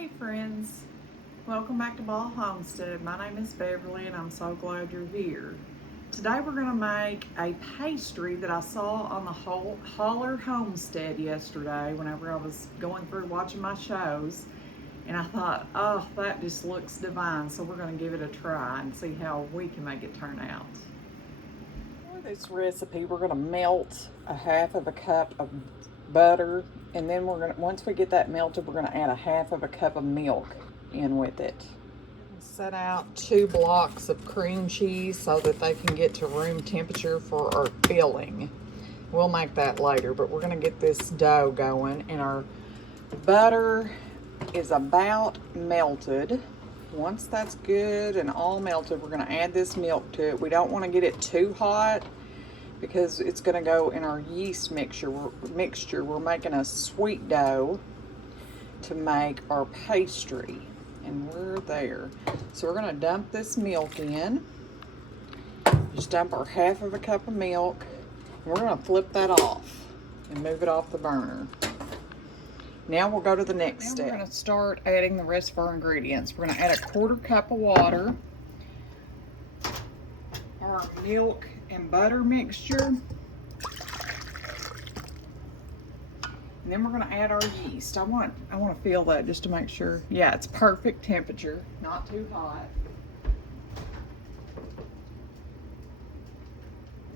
Hey friends, welcome back to Ball Homestead. My name is Beverly and I'm so glad you're here. Today we're going to make a pastry that I saw on the Holler Homestead yesterday whenever I was going through watching my shows, and I thought, oh, that just looks divine, so we're going to give it a try and see how we can make it turn out. For this recipe we're going to melt a half of a cup of butter, and then once we get that melted, we're going to add a half of a cup of milk in with it. Set out 2 blocks of cream cheese so that they can get to room temperature for our filling. We'll make that later, but we're going to get this dough going, and our butter is about melted. Once that's good and all melted, we're going to add this milk to it. We don't want to get it too hot because it's going to go in our yeast mixture. We're making a sweet dough to make our pastry, and we're there. So we're going to dump this milk in. Just dump our half of a cup of milk. And we're going to flip that off and move it off the burner. Now we'll go to the next step. We're going to start adding the rest of our ingredients. We're going to add a 1/4 cup of water, our milk and butter mixture, and then we're going to add our yeast. I want to feel that just to make sure. Yeah, it's perfect temperature, not too hot.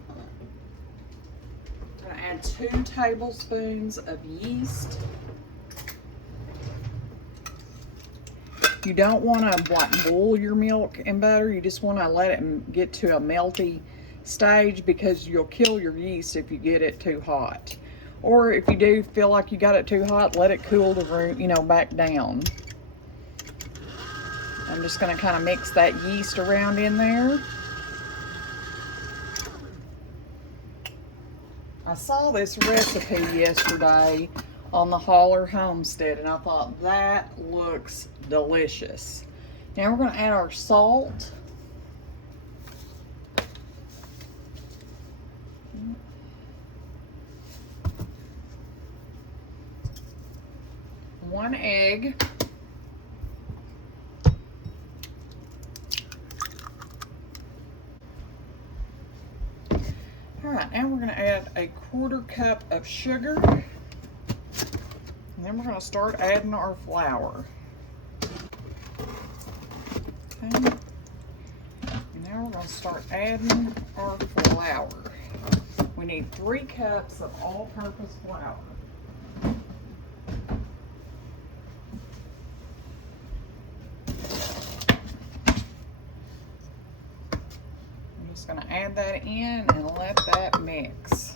I'm going to add 2 tablespoons of yeast. You don't want to like boil your milk and butter. You just want to let it get to a melty stage, because you'll kill your yeast if you get it too hot. Or if you do feel like you got it too hot, let it cool to room, back down. I'm just going to kind of mix that yeast around in there. I saw this recipe yesterday on the Holler Homestead, and I thought that looks delicious. Now we're going to add our salt. One egg. All right, now we're going to add a 1/4 cup of sugar. And then we're going to start adding our flour. Okay. And now we're going to start adding our flour. We need 3 cups of all-purpose flour. I'm just going to add that in and let that mix.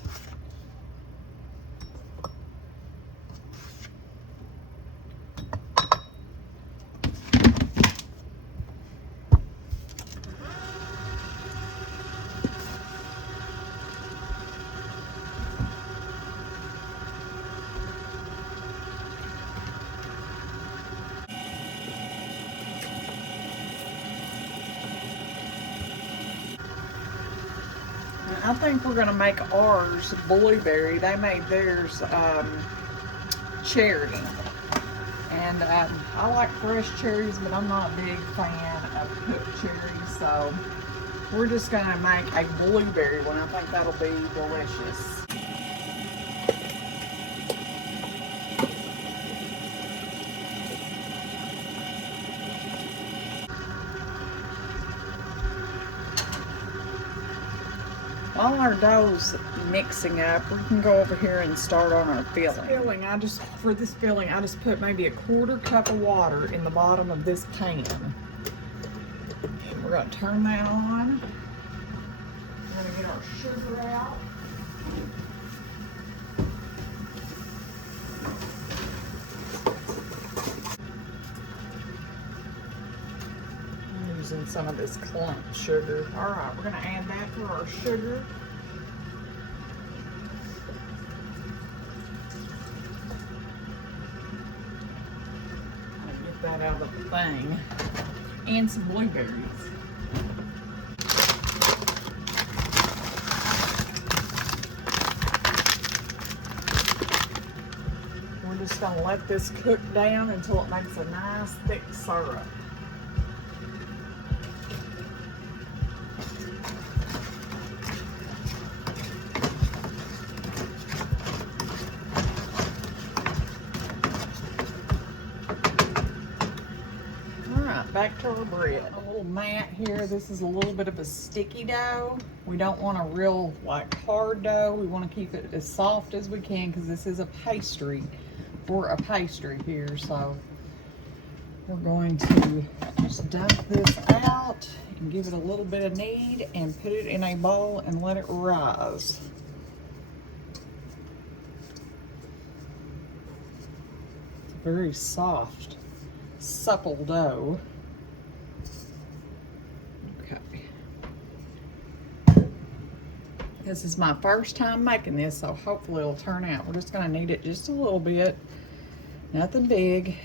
I think we're going to make ours blueberry. They made theirs cherry. And I like fresh cherries, but I'm not a big fan of cooked cherries. So we're just going to make a blueberry one. I think that'll be delicious. While our dough's mixing up, we can go over here and start on our filling. For this filling, I just put maybe a 1/4 cup of water in the bottom of this pan. We're going to turn that on. We're going to get our sugar out. I'm using some of this clump sugar. All right, we're going to add that to our sugar. Get that out of the thing. And some blueberries. just gonna let this cook down until it makes a nice thick syrup. Back to our bread. A little mat here. This is a little bit of a sticky dough. We don't want a real like hard dough. We want to keep it as soft as we can because this is a pastry. We're a pastry here, so we're going to just dump this out and give it a little bit of knead and put it in a bowl and let it rise. It's a very soft, supple dough. This is my first time making this, so hopefully it'll turn out. We're just gonna knead it just a little bit, nothing big.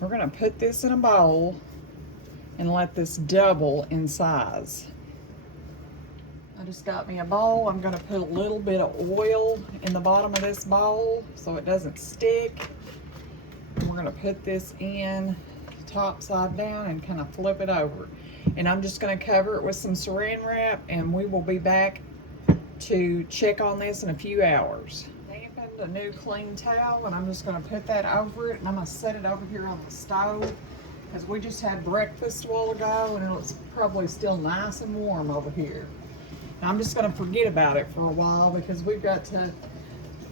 We're gonna put this in a bowl and let this double in size. I just got me a bowl. I'm going to put a little bit of oil in the bottom of this bowl so it doesn't stick. And we're going to put this in top side down and kind of flip it over. And I'm just going to cover it with some saran wrap, and we will be back to check on this in a few hours. Dampened a new clean towel, and I'm just going to put that over it, and I'm going to set it over here on the stove because we just had breakfast a while ago and it's probably still nice and warm over here. I'm just going to forget about it for a while because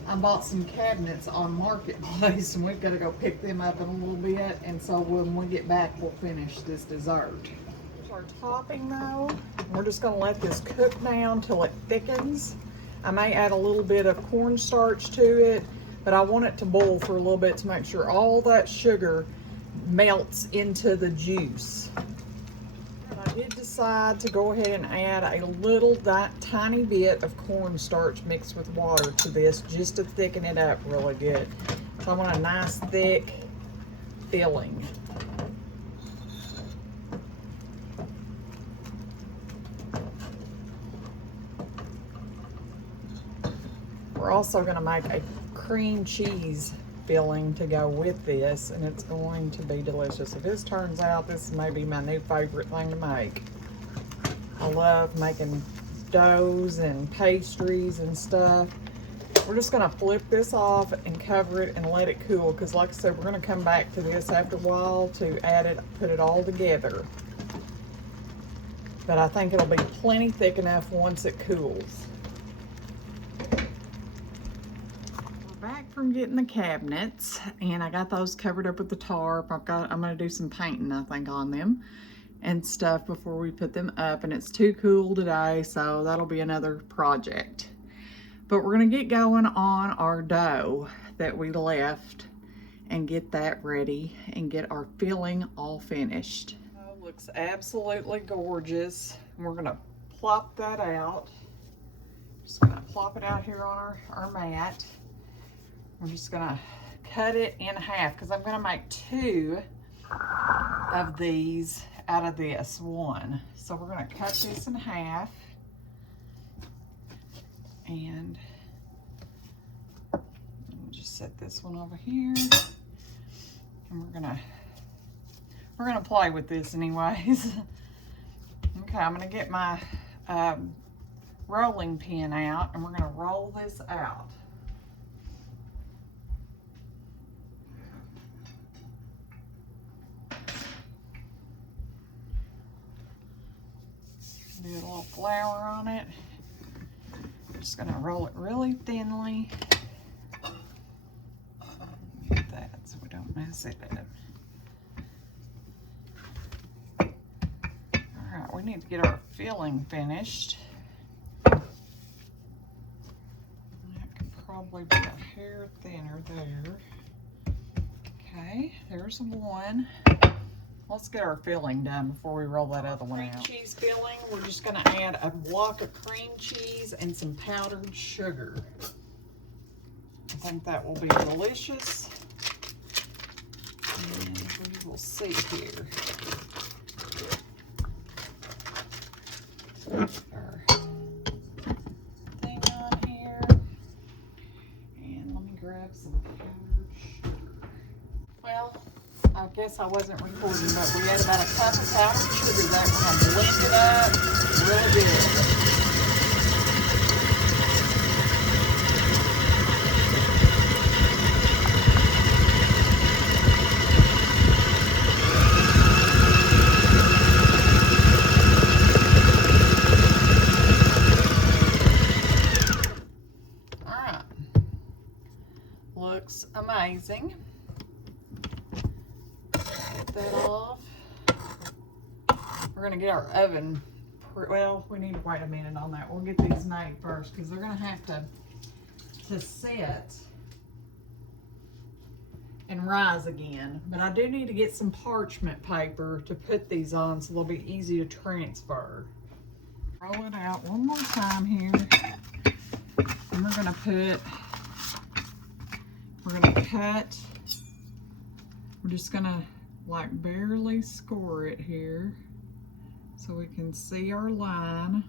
I bought some cabinets on Marketplace and we've got to go pick them up in a little bit, and so when we get back we'll finish this dessert. Here's our topping though. We're just going to let this cook down till it thickens. I may add a little bit of cornstarch to it, but I want it to boil for a little bit to make sure all that sugar melts into the juice. I did decide to go ahead and add a little tiny bit of cornstarch mixed with water to this just to thicken it up really good. So I want a nice thick filling. We're also going to make a cream cheese filling to go with this, and it's going to be delicious. If this turns out, this may be my new favorite thing to make. I love making doughs and pastries and stuff. We're just going to flip this off and cover it and let it cool because like I said, we're going to come back to this after a while to add it, put it all together. But I think it'll be plenty thick enough once it cools. From getting the cabinets, and I got those covered up with the tarp. I'm going to do some painting I think on them and stuff before we put them up, and it's too cool today, so that'll be another project. But we're going to get going on our dough that we left and get that ready and get our filling all finished. Oh, looks absolutely gorgeous. And we're going to plop that out. Just going to plop it out here on our mat. We're just gonna cut it in half because I'm gonna make 2 of these out of this one. So we're gonna cut this in half, and we'll just set this one over here, and we're gonna play with this anyways. Okay, I'm gonna get my rolling pin out, and we're gonna roll this out. Do a little flour on it. Just gonna roll it really thinly. Get that so we don't mess it up. All right, we need to get our filling finished. That could probably be a hair thinner there. Okay, there's one. Let's get our filling done before we roll that other one out. Cream cheese filling, we're just gonna add a block of cream cheese and some powdered sugar. I think that will be delicious. And we'll see here. Our thing on here. And let me grab some powdered sugar. Well, I guess I wasn't recording, but we had about a cup of powdered sugar that we're going to blend it up really good. Looks amazing. Get that off. We're gonna get our oven, well, we need to wait a minute on that. We'll get these made first because they're gonna have to set and rise again. But I do need to get some parchment paper to put these on so they'll be easy to transfer. Roll it out one more time here. And we're gonna cut, we're just gonna like barely score it here so we can see our line.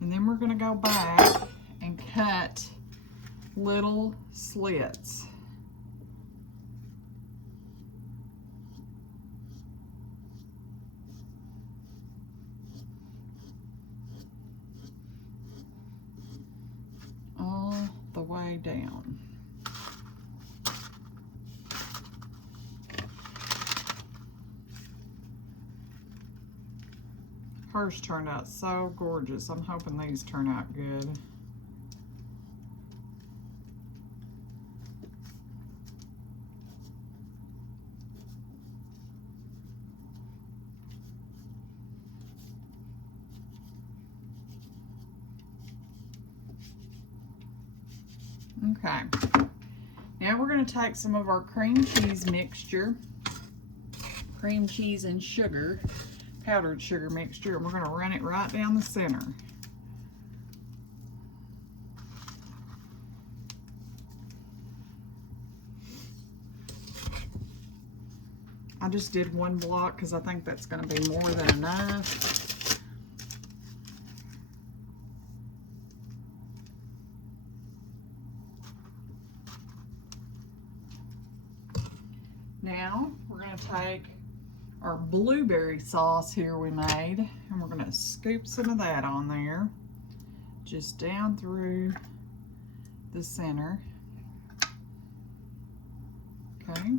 And then we're gonna go back and cut little slits. All the way down. Hers turned out so gorgeous. I'm hoping these turn out good. Okay, now we're going to take some of our cream cheese mixture, cream cheese and sugar, powdered sugar mixture, and we're going to run it right down the center. I just did one block because I think that's going to be more than enough. Now we're going to take our blueberry sauce here we made, and we're going to scoop some of that on there, just down through the center. Okay.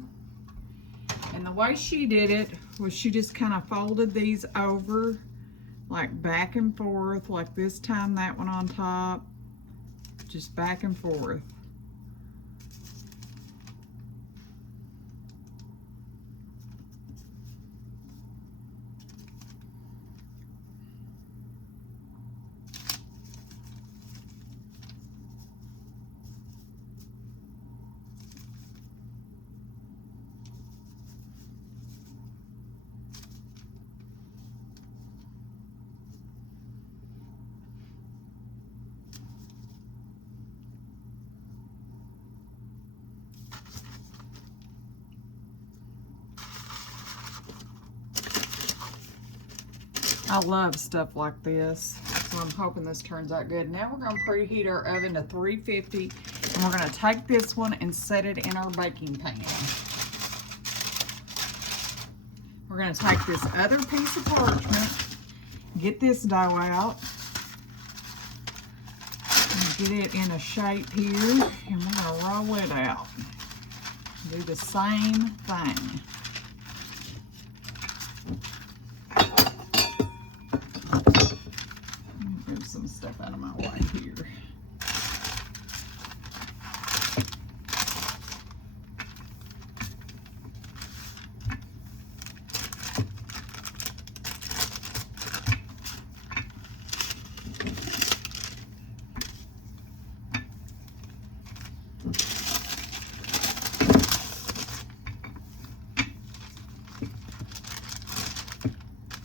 And the way she did it was she just kind of folded these over, like back and forth, like this time that one on top, just back and forth. I love stuff like this, so I'm hoping this turns out good. Now we're going to preheat our oven to 350, and we're going to take this one and set it in our baking pan. We're going to take this other piece of parchment, get this dough out, and get it in a shape here, and we're going to roll it out. Do the same thing. Move some stuff out of my way here.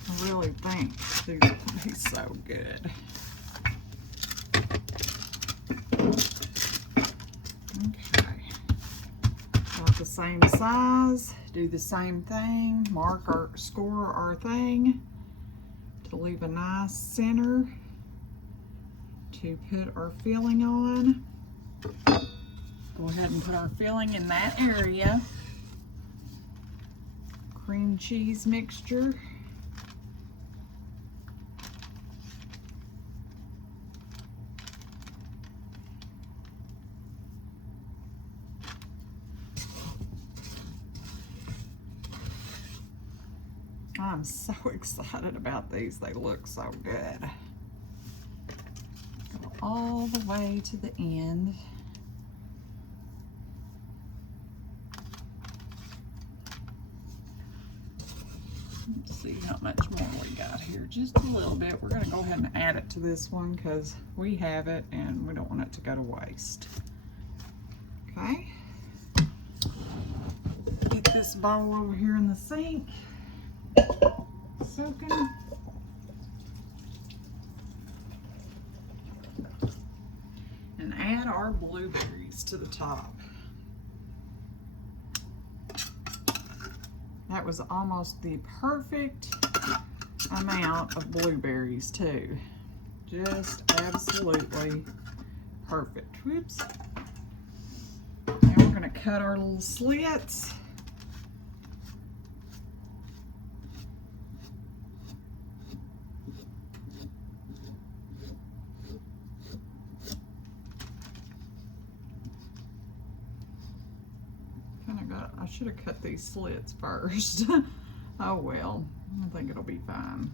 I really think these will be so good. Okay. same size, do the same thing, score our thing to leave a nice center to put our filling on. Go ahead and put our filling in that area. Cream cheese mixture. I'm so excited about these. They look so good. Go all the way to the end. Let's see how much more we got here. Just a little bit. We're going to go ahead and add it to this one because we have it and we don't want it to go to waste. Okay. Get this bowl over here in the sink. Soaking. And add our blueberries to the top. That was almost the perfect amount of blueberries too. Just absolutely perfect. Whoops. Now we're going to cut our little slits. I should have cut these slits first. Oh well, I think it'll be fine.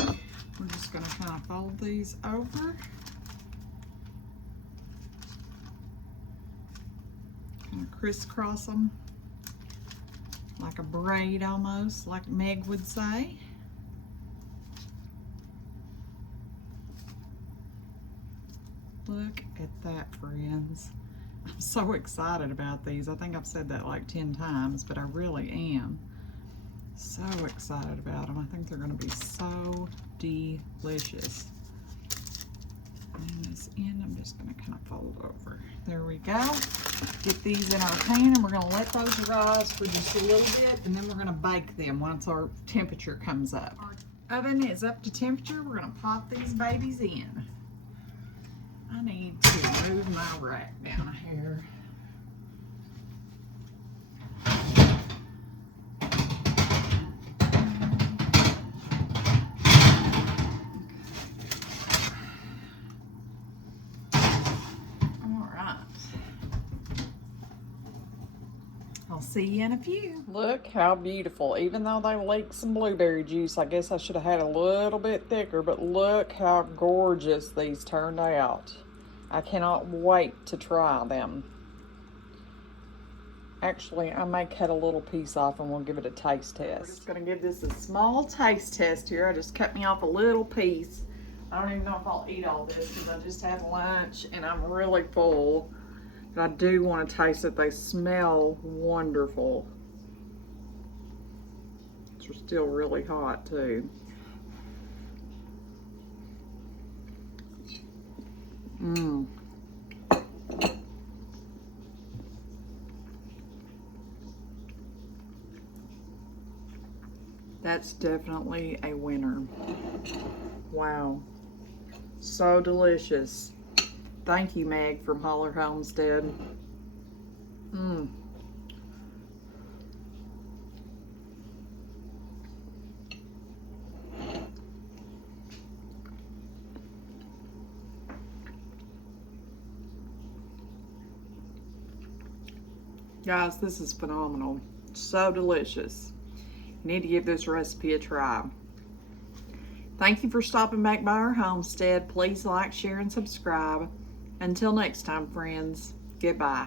Okay, we're just going to kind of fold these over. Kind of crisscross them like a braid almost, like Meg would say. Look at that, friends. I'm so excited about these. I think I've said that like 10 times, but I really am. So excited about them. I think they're going to be so delicious. And this end, I'm just going to kind of fold over. There we go. Get these in our pan, and we're going to let those rise for just a little bit, and then we're going to bake them once our temperature comes up. Our oven is up to temperature. We're going to pop these babies in. I need to move my rack down a hair. All right. I'll see you in a few. Look how beautiful. Even though they leaked some blueberry juice, I guess I should have had a little bit thicker, but look how gorgeous these turned out. I cannot wait to try them. Actually, I may cut a little piece off and we'll give it a taste test. We're just going to give this a small taste test here. I just cut me off a little piece. I don't even know if I'll eat all this because I just had lunch and I'm really full. But I do want to taste it. They smell wonderful. They're still really hot too. Mmm. That's definitely a winner. Wow. So delicious. Thank you, Meg from Holler Homestead. Mmm. Guys, this is phenomenal. So delicious. You need to give this recipe a try. Thank you for stopping back by our homestead. Please like, share, and subscribe. Until next time, friends, goodbye.